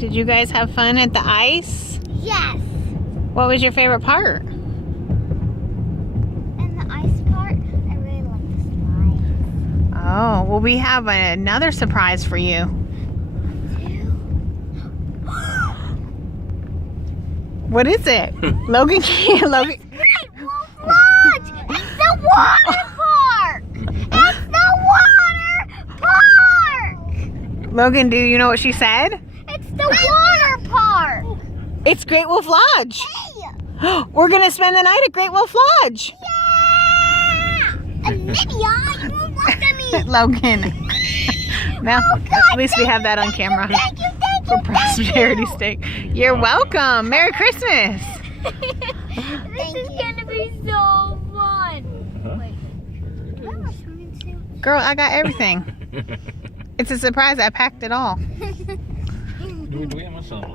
Did you guys have fun at the ice? Yes. What was your favorite part? And the ice part, I really like the slide. Oh, well, we have another surprise for you. What is it? Logan can't. Logan. Great Wolf Lodge! It's the water park! It's the water park! Logan, do you know what she said? It's the water park! It's Great Wolf Lodge. Hey! We're going to spend the night at Great Wolf Lodge. Yeah! Olivia, you look at me! Logan. Now, at least we have that on camera. Thank you, For prosperity's sake. You're welcome. Merry Christmas. This is gonna be so fun. Wait. Girl, I got everything. It's a surprise. I packed it all. Do we have my son?